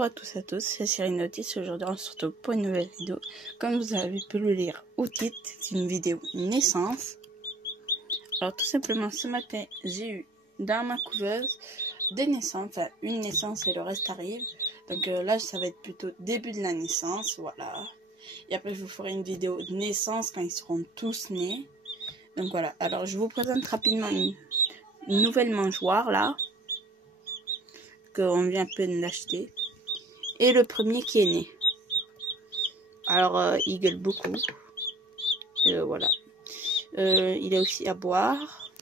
Bonjour à tous et à tous, c'est Cyrine Otis. Aujourd'hui on se retrouve pour une nouvelle vidéo. Comme vous avez pu le lire au titre, c'est une vidéo naissance. Alors tout simplement ce matin j'ai eu dans ma couveuse des naissances, enfin une naissance et le reste arrive. Donc là ça va être plutôt début de la naissance, voilà. Et après je vous ferai une vidéo de naissance quand ils seront tous nés. Donc voilà, alors je vous présente rapidement une nouvelle mangeoire là. Qu'on vient à peine d'acheter. Et le premier qui est né. Alors il gueule beaucoup. Voilà. Il a aussi à boire,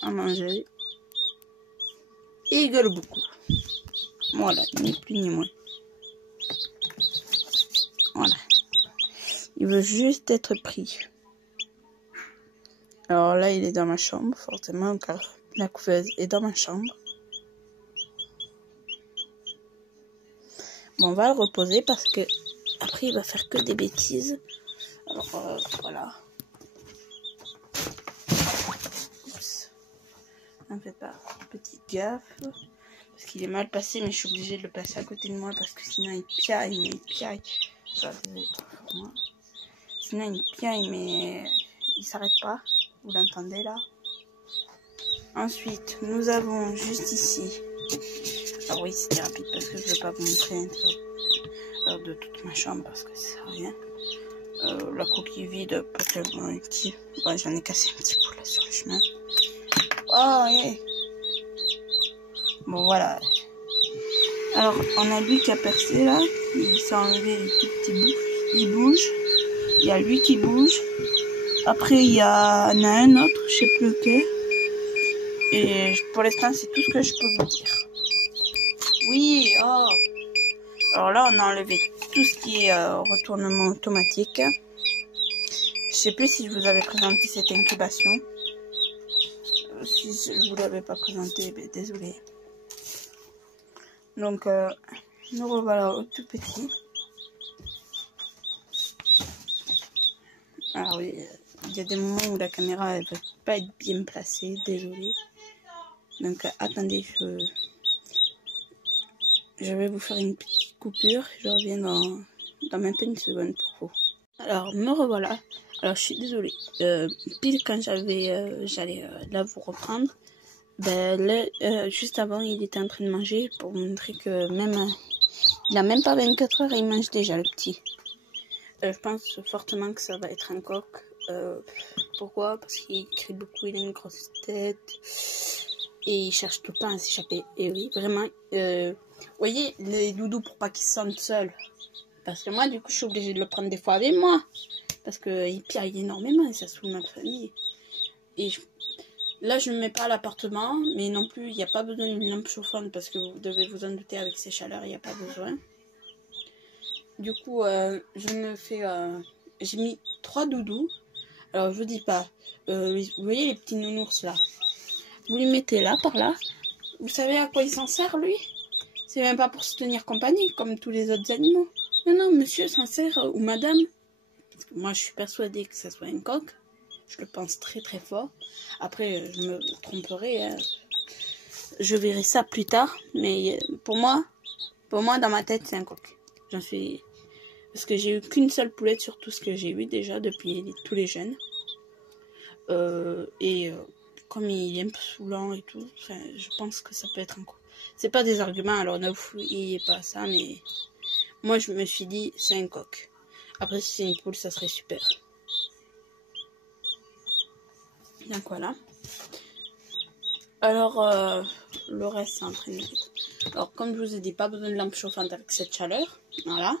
à manger. Et il gueule beaucoup. Voilà, ni plus ni moins. Voilà. Il veut juste être pris. Alors là, il est dans ma chambre, forcément, car la couveuse est dans ma chambre. Bon, on va le reposer parce que après il va faire que des bêtises. Alors voilà. Oups. N'en faites pas, petite gaffe. Parce qu'il est mal passé, mais je suis obligée de le passer à côté de moi parce que sinon il piaille, mais il piaille. Désolé pour moi. Sinon il piaille, mais il s'arrête pas. Vous l'entendez là? Ensuite, nous avons juste ici. Ah oui, c'était rapide parce que je ne veux pas vous montrer l'intérieur de toute ma chambre parce que ça sert à rien. La coquille vide, peut-être un petit. Ouais, j'en ai cassé un petit coup là sur le chemin. Oh, yeah. Bon, voilà. Alors, on a lui qui a percé là. Il s'est enlevé les tout petits bouts. Il bouge. Il y a lui qui bouge. Après, il y en a un autre, je sais plus lequel. Et pour l'instant, c'est tout ce que je peux vous dire. Oui, oh. Alors là, on a enlevé tout ce qui est retournement automatique. Je sais plus si je vous avais présenté cette incubation. Si je vous l'avais pas présenté, ben, désolé. Donc, nous revoilà au tout petit. Alors oui, il y a des moments où la caméra elle va pas être bien placée, désolé. Donc, attendez, je vais vous faire une petite coupure. Je reviens dans même pas une seconde pour vous. Alors, me revoilà. Alors, je suis désolée. Pile quand j'allais là vous reprendre, ben là, juste avant, il était en train de manger pour vous montrer que même, il a même pas 24 heures et il mange déjà le petit. Je pense fortement que ça va être un coq. Pourquoi? Parce qu'il crie beaucoup, il a une grosse tête et il cherche tout le temps à s'échapper. Et oui, vraiment. Vous voyez, les doudous pour pas qu'ils se sentent seuls. Parce que moi, du coup, je suis obligée de le prendre des fois avec moi. Parce qu'il piaille énormément et ça saoule ma famille. Et là, je ne mets pas à l'appartement. Mais non plus, il n'y a pas besoin d'une lampe chauffante. Parce que vous devez vous en douter, avec ces chaleurs, il n'y a pas besoin. Du coup, je me fais... j'ai mis 3 doudous. Alors, je vous dis pas. Vous voyez les petits nounours là? Vous les mettez là, par là. Vous savez à quoi il s'en sert, lui? C'est même pas pour se tenir compagnie, comme tous les autres animaux. Non, non, monsieur s'en sert, ou madame. Parce que moi, je suis persuadée que ça soit un coq. Je le pense très très fort. Après, je me tromperai. Hein. Je verrai ça plus tard. Mais pour moi, dans ma tête, c'est un coq. J'en suis... Parce que j'ai eu qu'une seule poulette sur tout ce que j'ai eu déjà depuis tous les jeunes. Comme il est un peu saoulant et tout, je pense que ça peut être un coup. C'est pas des arguments, alors ne vous fouillez pas à ça, mais moi je me suis dit c'est un coq. Après si c'est une poule, ça serait super. Donc voilà. Alors le reste c'est en train de... Alors comme je vous ai dit, pas besoin de lampe chauffante avec cette chaleur. Voilà.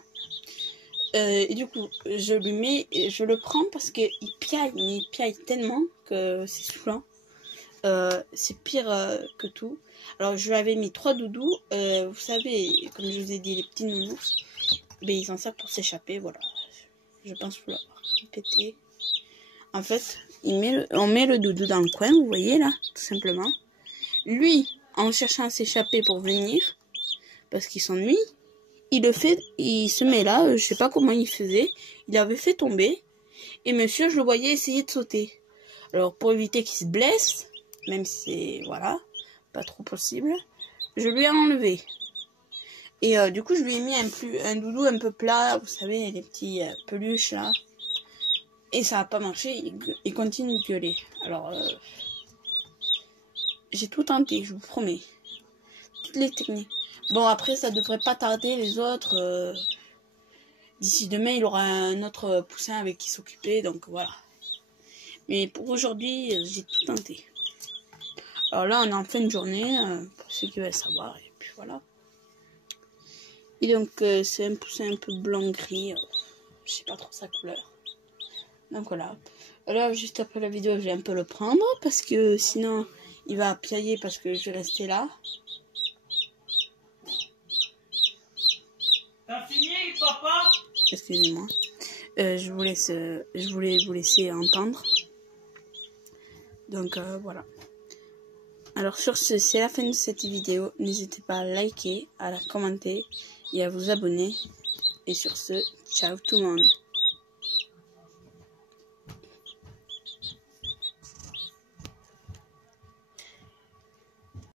Et du coup, je lui mets, je le prends parce qu'il piaille, mais il piaille tellement que c'est saoulant. C'est pire que tout. Alors, je lui avais mis 3 doudous. Vous savez, comme je vous ai dit, les petits nounours, ben, ils s'en servent pour s'échapper, voilà. Je pense vous l'avoir répété. En fait, on met le doudou dans le coin, vous voyez là, tout simplement. Lui, en cherchant à s'échapper pour venir, parce qu'il s'ennuie, il se met là, je sais pas comment il faisait, il avait fait tomber, et monsieur, je le voyais essayer de sauter. Alors, pour éviter qu'il se blesse, même si c'est, voilà, pas trop possible, je lui ai enlevé. Et du coup, je lui ai mis un doudou un peu plat, vous savez, les petits peluches là. Et ça n'a pas marché, il continue de gueuler. Alors, j'ai tout tenté, je vous promets. Toutes les techniques. Bon, après, ça devrait pas tarder, les autres. D'ici demain, il aura un autre poussin avec qui s'occuper, donc voilà. Mais pour aujourd'hui, j'ai tout tenté. Alors là, on est en fin de journée, pour ceux qui veulent savoir, et puis voilà. Et donc, c'est un poussin un peu blanc-gris, je sais pas trop sa couleur. Donc voilà. Là, juste après la vidéo, je vais un peu le prendre, parce que sinon, il va piailler parce que je vais rester là. T'as fini, papa? Excusez-moi. Je voulais vous laisser entendre. Donc voilà. Alors sur ce, c'est la fin de cette vidéo. N'hésitez pas à liker, à la commenter et à vous abonner. Et sur ce, ciao tout le monde.